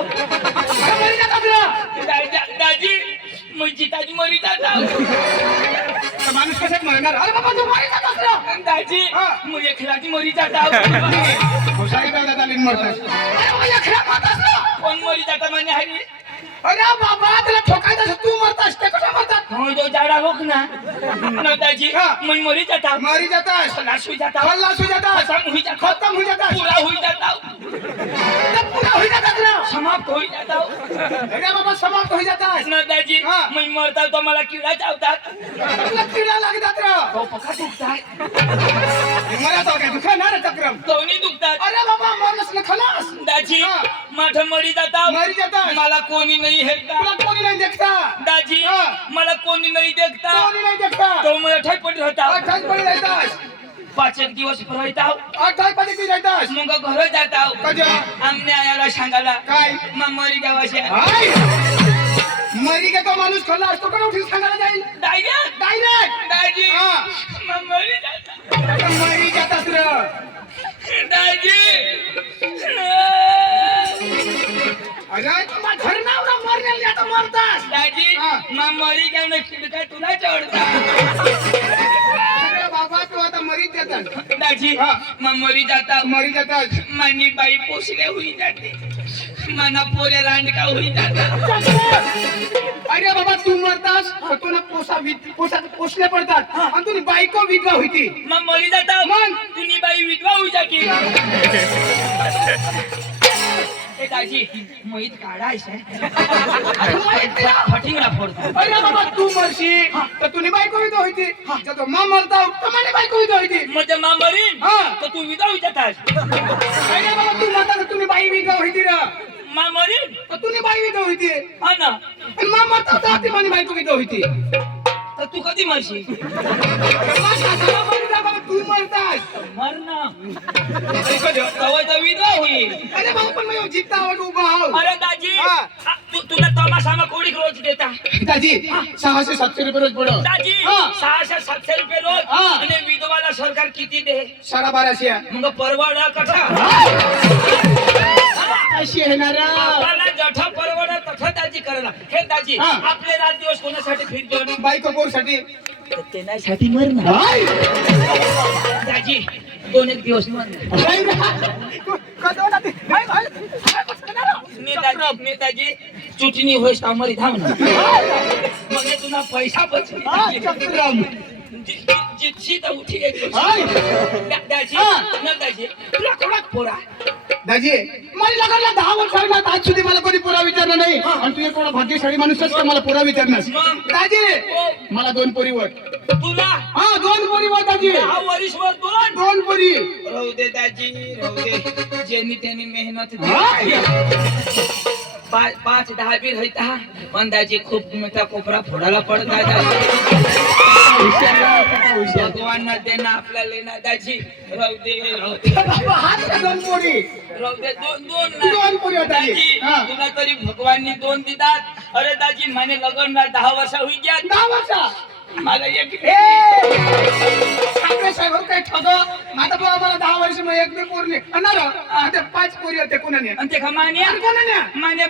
मरी जातात ना दाजी मग जिताजी मरी जाता माणूस कशात मरणार अरे बाबा तू मरी जातात ना दाजी मग एखादी मरी जाता घोषाळी काय दादा लिंग मरतात अरे बाबा एखादा मरतात ना कोण मरी जाता म्हणे हरी अरे बाबा तुला ठोकायचं तू मरतास ते कसं मरतात हो जो झाडा होक ना दाजी मग मरी जाता मरी जातास खलास होई जाता खल्लास होई जातास खतम होई जाता खतम होई जातास पुरा होई जाता पुरा होई जातात ना समाप्त होई जाता अरे बाबा समाप्त होई जातास ना दाजी मग मरता तो मला किडा चावतात तुला किडा लागतात रे तो पका दुखतात मला तो काय दुखणार रे चक्रम दोन्ही दुखतात अरे बाबा मरलस ना खलास दाजी माझं मरी जाता मरी जातास मला कोणी नाही हेरता तुला कोणी नाही देखता दाजी मला कोणी नाही देखता कोणी नाही देखता तो मला ठेपट राहता अठाई पडी राहतास 5 एक दिवस राहता अठाई पडी ती राहतास मग घर जाता कजा आमने आयाला सांगायला काय मग मरी जावाशे हाय मरी का तो माणूस खल्ला असतो का उठून सांगायला जाईल डायरेक्ट डायरेक्ट दाजी मग मरी जाता मरी जातास रे दाजी अरे तुम्हा घर नावरा मरलेली आता मरतास दाजी मग मरी जाणं खिडका तुला चढता अरे बाबा तू आता मरीत जातात दाजी मग मरी जाता मरी जातात मानी बाई पोसले होई जाते मना पोरे रांडका होई जाता अरे बाबा तू मरतास तुला पोसले पडतात आणि तुझी बायको विधवा होती मग मरी जाता मग? तुनी बाई विधवा होई जाती ए दाजी मोहित काढायचं फटिंगला फोडतो अरे बाबा तू मरशी तर तुझी बायको विधवा होती जर मा मरता तर माझी बायको विधवा होती म्हणजे मा मरीन तर तू विधवा होई जातास अरे बाबा तू मरता तर तुझी बाई विधवा होती रे मा मरीन तर तुझी बाई विधवा होती हा ना आणि मा मरता तर ती माझी बायको विधवा होती तर तू कधी मरशी तू मरतास मर ना तवा तर विधवा होईल अरे बाबा पण मी जित्ता आवड उभा आहो अरे दाजी तुला तमाशामा कोणी रोज देता दाजी 600-700 रुपये रोज पडो दाजी 600-700 रुपये रोज आणि विधवाला सरकार किती दे 1250 मग परवडा कथा अशी आहे ना रे आपल्याला जठा परवडा तथा दाजी करायला हे दाजी आपले रात दिवस कोणासाठी फिरतो ना बायको पोरसाठी ते नाही साठी मर ना दाजी 2 एक दिवस मर नेताजी चुटणी होईस अमरी धाव ना मग तुला पैसा बच जितशी तर उठी एक दाजी न दाजी तुला कोणाक पोरा दाजी मला लग्नाला 10 वर्ष लागला आज सुधी मला कोणी पुरा विचारलं नाही आणि तू कोणा भाग्यशाळी माणूसच का मला पुरा विचारणार दाजी मला 2 पोरी वर तुला 2 पोरी वर दाजी 10 वर्षवर 2 पोरी राहू दे दाजी राहू दे ज्यांनी त्यांनी मेहनत 5-10 बी राहता पण दाजी खूप मोठा कोपरा फोडायला पडता भगवान ना देना आपला लेना दाजी राहू दे हात 2 पोरी राहू दे 2 पोरी दाजी तुला तरी भगवाननी 2 दितात अरे दाजी माने लग्न 10 वर्ष होई ગયા 10 वर्ष मला एक आपल्या साहेब काय ठग आता बाबा मला 10 वर्ष मग एक बी पोरले अनार आता 5 पोरी होते कोणाने आणि ते खमाने कोणाने माने